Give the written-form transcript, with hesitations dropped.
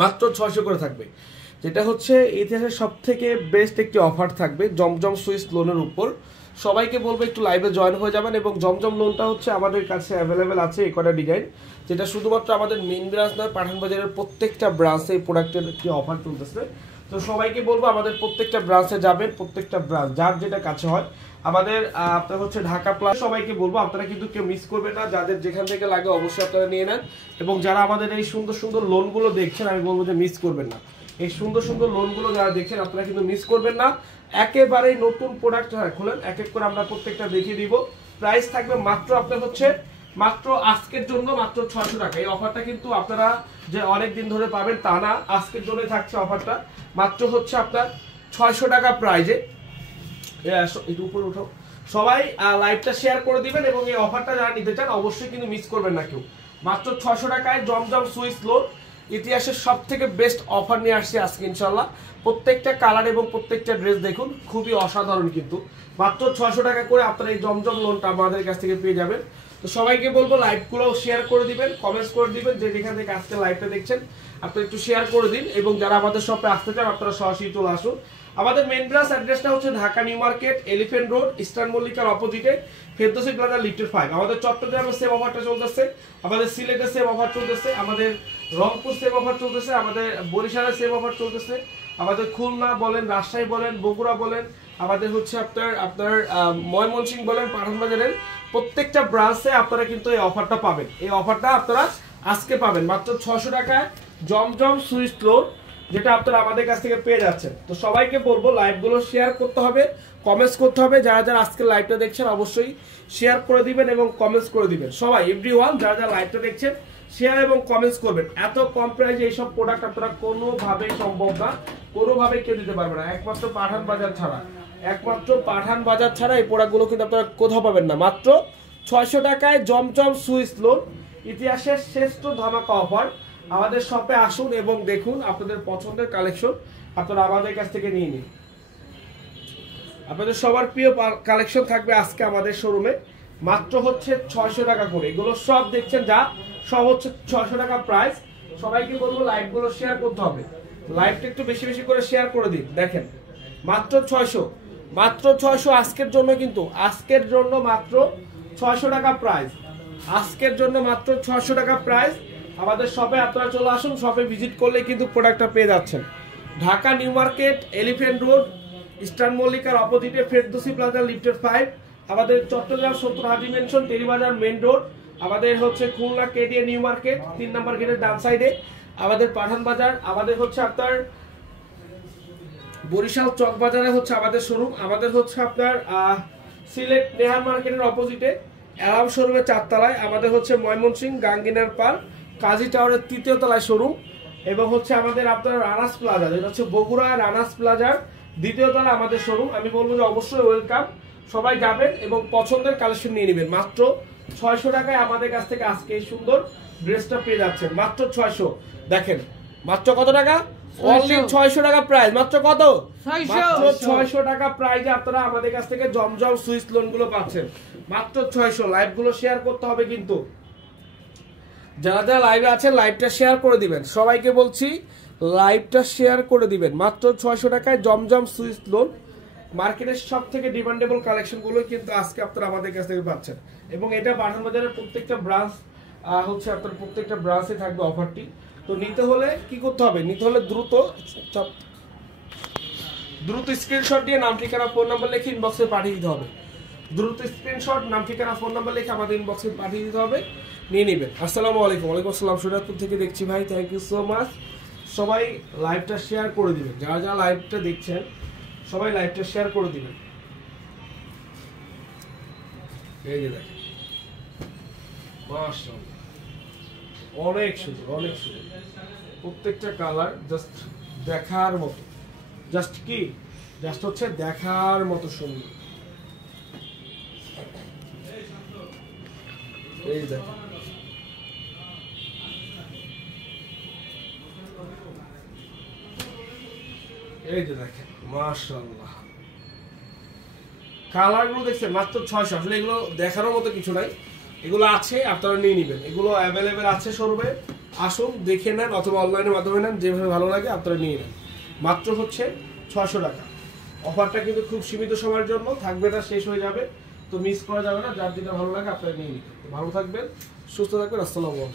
মাত্র 600 করে থাকবে, যেটা হচ্ছে ইতিহাসের সব থেকে বেস্ট একটি অফার থাকবে জমজম সুইস লোনের উপর। সবাইকে বলবো একটু লাইভে জয়েন হয়ে যাবেন। এবং জমজম লোনটা হচ্ছে আমাদের কাছে অ্যাভেলেবেল আছে এই কটা ডিজাইন, যেটা শুধুমাত্র আমাদের মেইন ব্রাঞ্চ নয়, পাঠান বাজারের প্রত্যেকটা ব্রাঞ্চে এই প্রোডাক্টের একটি অফার চলতেছে। তো সবাইকে বলবো আমাদের প্রত্যেকটা ব্রাঞ্চে যাবেন, প্রত্যেকটা ব্রাঞ্চ যার যেটা কাছে হয়। আমাদের আপনার হচ্ছে ঢাকা প্লাস, সবাইকে বলবো আপনারা কিন্তু কেউ মিস করবেন না, যাদের যেখান থেকে লাগে অবশ্যই আপনারা নিয়ে নেন। এবং যারা আমাদের এই সুন্দর সুন্দর লোনগুলো দেখছেন, আমি বলবো যে মিস করবেন না, এই সুন্দর সুন্দর লোনগুলো যারা দেখছেন আপনারা কিন্তু মিস করবেন না। একেবারেই নতুন প্রোডাক্ট খুলেন, এক এক করে আমরা প্রত্যেকটা দেখিয়ে দিব। প্রাইস থাকবে মাত্র আপনার হচ্ছে মাত্র আজকের জন্য মাত্র 600 টাকা। এই অফারটা কিন্তু আপনারা যে অনেক দিন ধরে পাবেন তা না, আজকের জন্যই থাকছে অফারটা। মাত্র হচ্ছে আপনার 600 টাকা প্রাইজে। একটু উপরে উঠো, সবাই লাইভটা শেয়ার করে দিবেন এবং এই অফারটা যারা নিতে চান অবশ্যই কিন্তু মিস করবেন না কেউ। মাত্র 600 টাকায় জমজম সুইস লোন, ইতিহাসের সব থেকে বেস্ট অফার নিয়ে আসছে আজকে ইনশাল্লাহ। প্রত্যেকটা কালার এবং প্রত্যেকটা ড্রেস দেখুন, খুবই অসাধারণ কিন্তু। মাত্র 600 টাকা করে আপনারা এই জমজম লোনটা আমাদের কাছ থেকে পেয়ে যাবেন। তো সবাইকে বলবো লাইভগুলো শেয়ার করে দিবেন, কমেন্টস করে দিবেন, যে যেখান থেকে আজকে লাইভটা দেখছেন আপনারা একটু শেয়ার করে দিন। এবং যারা আমাদের শপে আসতে চান আপনারা সরাসরি চলে আসুন। আমাদের মেইন ব্রাঞ্চ অ্যাড্রেসটা হচ্ছে Dhaka new market, elephant road, eastern মল্লিকার অপোজিটে, ফেরদৌসী প্লাজা, লিফটের 5। আমাদের চট্টগ্রামের সেম অফারটা চলতেছে, আমাদের সিলেটের সেম অফার চলতেছে, আমাদের রংপুর সেম অফার চলতেছে, আমাদের বরিশালের সেম অফার চলতেছে, আমাদের খুলনা বলেন, রাজশাহী বলেন, বগুড়া বলেন, আমাদের হচ্ছে আপনার ময়মনসিংহ বলেন, পাঠান বাজারের প্রত্যেকটা ব্রাঞ্চে আপনারা কিন্তু এই অফারটা পাবেন। এই অফারটা আপনারা আজকে পাবেন মাত্র 600 টাকায় জমজম সুইস লোন, যেটা আপনারা আমাদের কাছ থেকে পেয়ে যাচ্ছেন। তো সবাইকে বলবো লাইভগুলো শেয়ার করতে হবে, কমেন্টস করতে হবে। যারা যারা আজকে লাইভটা দেখছেন অবশ্যই শেয়ার করে দিবেন এবং কমেন্টস করে দিবেন। সবাই এভরিওয়ান যারা যারা লাইভটা দেখছেন শেয়ার এবং কমেন্টস করবেন। এত কম প্রাইসে এইসব প্রোডাক্ট আপনারা কোনোভাবেই সম্ভব না, কোনোভাবেই কেউ দিতে পারবে না, একমাত্র পাঠান বাজার ছাড়া। একমাত্র পাঠান বাজার ছাড়া এই প্রোডাক্টগুলো কিন্তু আপনারা কোথাও পাবেন না। মাত্র 600 টাকায় জমজম সুইস লোন, ইতিহাসের শ্রেষ্ঠ ধামাকা অফার। আমাদের শপে আসুন এবং দেখুন আপনাদের পছন্দের কালেকশন আপনারা আমাদের কাছ থেকে নিয়ে নিন। আপনাদের সবার প্রিয় কালেকশন থাকবে আজকে আমাদের শোরুমে, মাত্র হচ্ছে 600 টাকা করে। এগুলো সব দেখছেন যা সব হচ্ছে 600 টাকা প্রাইস। সবাইকে বলবো লাইভগুলো শেয়ার করতে হবে, লাইভটা একটু বেশি বেশি করে শেয়ার করে দিন। দেখেন মাত্র 600, মাত্র 600 আজকের জন্য, কিন্তু আজকের জন্য মাত্র 600 টাকা প্রাইস, আজকের জন্য মাত্র 600 টাকা প্রাইস। আমাদের শপে আপনারা চলে আসুন, শপে ভিজিট করলে কিন্তু প্রোডাক্টটা পেয়ে যাচ্ছেন। Dhaka new market, elephant road, eastern মল্লিকার অপোজিটে, ফেরদৌসী প্লাজা, লিফটের 5। আমাদের Chittagong 70 Haji mansion, Teribazar main road. আমাদের হচ্ছে খুলনা কেডিএ নিউ মার্কেট 3 নম্বর গেটের ডান সাইডে। আমাদের পাঠান বাজার, আমাদের হচ্ছে আপনার বরিশাল চক বাজারে হচ্ছে আমাদের শোরুম। আমাদের হচ্ছে আপনার সিলেট নেহার মার্কেটের অপোজিটে অ্যালাম শোরুমের 4 তলায়। আমাদের হচ্ছে ময়মনসিংহ গাঙ্গিনার পার কাজী টাওয়ারের 3য় তলায় শোরুম। এবং হচ্ছে আমাদের আপনার রানাস প্লাজা, যেটা হচ্ছে বগুড়া রানাস প্লাজার 2য় তলায় আমাদের শোরুম। আমি বলবো যে অবশ্যই ওয়েলকাম, সবাই যাবেন এবং পছন্দের কালেকশন নিয়ে নেবেন। মাত্র 600 টাকায় আমাদের কাছ থেকে আজকে এই সুন্দর ড্রেসটা পেয়ে যাচ্ছেন, মাত্র 600। দেখেন মাত্র কত টাকা, অনলি 600 টাকা প্রাইস। মাত্র কত, মাত্র 600 টাকা প্রাইসে আপনারা আমাদের কাছ থেকে জমজম সুইস লোন গুলো পাচ্ছেন, মাত্র 600। লাইভ গুলো শেয়ার করতে হবে কিন্তু, যারা যারা লাইভে আছেন লাইভটা শেয়ার করে দিবেন। সবাইকে বলছি লাইভটা শেয়ার করে দিবেন। মাত্র 600 টাকায় জমজম সুইস লোন, মার্কেটের সব থেকে ডিমান্ডেবল কালেকশন গুলো কিন্তু আজকে আপনারা আমাদের কাছ থেকে পাচ্ছেন। এবং এটা পাঠান বাজারের প্রত্যেকটা ব্রাঞ্চ হচ্ছে আপনার প্রত্যেকটা ব্রাঞ্চে থাকবে অফারটি। তো নিতে হলে কি করতে হবে, নিতে হলে দ্রুত স্ক্রিনশট দিয়ে নাম ঠিকানা ফোন নাম্বার লিখে ইনবক্সে পাঠিয়ে দিতে হবে। দ্রুত স্ক্রিনশট, নাম ঠিকানা ফোন নাম্বার লিখে আমাদের ইনবক্সে পাঠিয়ে দিতে হবে, নিয়ে নেবেন। আসসালামু আলাইকুম। ওয়ালাইকুম আসসালাম, সুরাতপুর থেকে দেখছি ভাই, থ্যাংক ইউ সো মাচ। সবাই লাইভটা শেয়ার করে দিবেন, যারা যারা লাইভটা দেখছেন সবাই লাইভটা শেয়ার করে দিবেন। এই যে দেখেন মাশাআল্লাহ, অনেক সুন্দর, অনেক সুন্দর, প্রত্যেকটা কালার জাস্ট দেখার মতো, জাস্ট কি জাস্ট হচ্ছে দেখার মতো সুন্দর। এই দেখেন এই যে দেখেন মাশাআল্লাহ, কালারগুলো দেখছেন মাত্র 600। আসলে এগুলো দেখানোর মতো কিছু নাই, এগুলো আছে আপনারা নিয়ে নেবেন, এগুলো অ্যাভেলেবেল আছে শোরুমে। আসুন দেখে নেন অথবা অনলাইনের মাধ্যমে নেন, যেভাবে ভালো লাগে আপনারা নিয়ে নেন। মাত্র হচ্ছে 600 টাকা। অফারটা কিন্তু খুব সীমিত সময়ের জন্য থাকবে, না শেষ হয়ে যাবে, তো মিস করা যাবে না। যার যেটা ভালো লাগে আপনারা নিয়ে নিন। ভালো থাকবেন, সুস্থ থাকবেন। আসসালামু আলাইকুম।